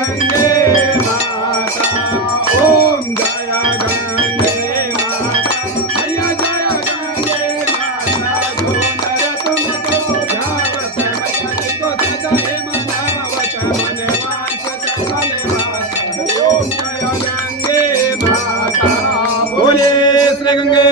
गंगे माता ओम जय गंगे माता मैया जय गंगे माता सुंदर तुमको ध्यावत मैया तुमको सदा हे मनावत मन वांछित फल माता ओम जय गंगे माता बोले श्री गंगे